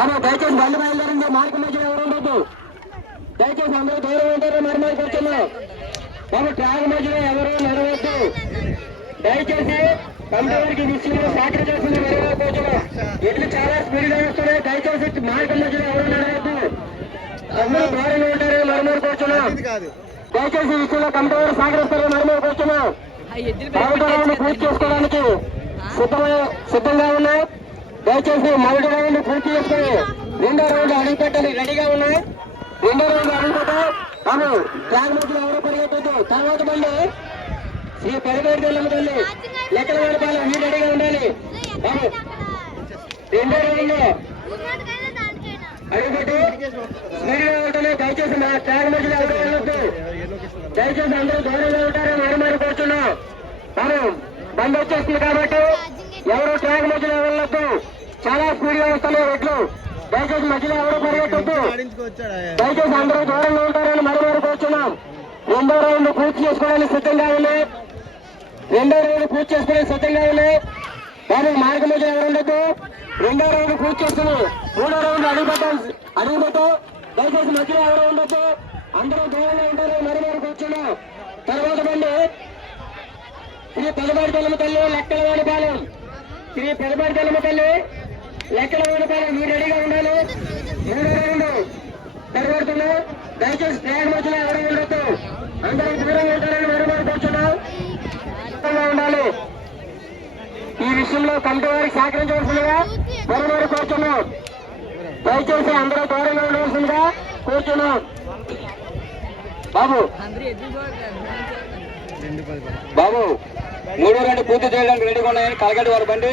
బాబు దయచేసి బండి బయలుదేరండి. మార్గం మధ్యలో ఎవరు ఉండొద్దు. దయచేసి అందరూ దూరం ఉంటారు. మరి కూర్చున్నాం బాబు. ట్రాక్ మధ్యలో ఎవరు నడవద్దు. దయచేసి కమిటీ వారికి విషయంలో సహకరి చేసింది మెరుగు కూర్చున్నాం. ఇట్లు చాలా స్పీడ్ గా వస్తున్నాయి. దయచేసి మార్గం మధ్యలో ఎవరు నడవద్దు. అందరూ దూరంగా ఉంటారు. మరి కూర్చున్నాం. దయచేసి ఈ విషయంలో కమిటీ వారు సహకరిస్తారు. మరి కూర్చున్నాం. మొదటి పూర్తి చేసుకోవడానికి సిద్ధంగా ఉన్నాయి. దయచేసి మొదటి రౌండ్ పూర్తి చేసుకుని రెండో రౌండ్ అడుగు పెట్టాలి. రెడీగా ఉన్నాయి. రెండో రౌండ్ అడుగు పెట్టాలి. బాబు ట్రాక్ మధ్యలో ఎవరు పరిగెత్తద్దు. తర్వాత బండి శ్రీ పెరగేటి తెల్లమ్మ తల్లి లెక్కల వేడపాలెం మీరు రెడీగా ఉండాలి. బాబు రెండో రౌండ్ అడుగుపెట్టి స్పీడ్గా ఉంటుంది. దయచేసి మా ట్రాక్ మధ్యలో ఎవరు వెళ్ళొద్దు. దయచేసి అందరూ దూరంగా ఉంటారు. మరి కూర్చున్నాం. బాబు బండి వచ్చేస్తుంది కాబట్టి ఎవరు ట్రాక్ మధ్యలో వెళ్ళొద్దు. చాలా స్పీడ్ గా వస్తున్నాయి రెట్లు. దయచేసి మధ్యలో ఎవరు పరిగెట్టొద్దు. దయచేసి అందరూ దూరంగా ఉంటారని మరి కూర్చున్నాం. రెండో రౌండ్ పూర్తి చేసుకోవడానికి సిద్ధంగా ఉన్నాయి. బాబు మార్గం మధ్య ఎవరు ఉండొద్దు. రెండో రౌండ్ పూర్తి చేసుకుని మూడో రౌండ్ అడుగుపెట్టు. దయచేసి మధ్యలో ఎవరు ఉండొద్దు. అందరూ దూరంగా ఉంటారు. మరి కూర్చున్నాం. తర్వాత బండి శ్రీ పెదబాడి తెల్లమ్మ తల్లి లెక్కల వేణుపాలెం. శ్రీ పెదబాడి తెల్లమ్మ తల్లి లెక్కల వేణుపాలెం మీరు రెడీగా ఉండాలి. మూడో రౌండ్ పరిగెడుతున్నాం. దయచేసి ట్రాక్ మధ్యలో ఎవరు ఉండొద్దు. అందరూ దూరంగా ఉంటారని మరి కూర్చున్నాం. ఉండాలి. ఈ విషయంలో కమిటీ వారికి సహకరించవలసిందిగా మరి కూర్చున్నాం. దయచేసి అందరూ దూరంగా ఉండవలసిందిగా కూర్చున్నాం. బాబు మూడో రౌండ్ పూర్తి చేయడానికి రెడీగా ఉన్నాయని కలగడ్డి వారి బండి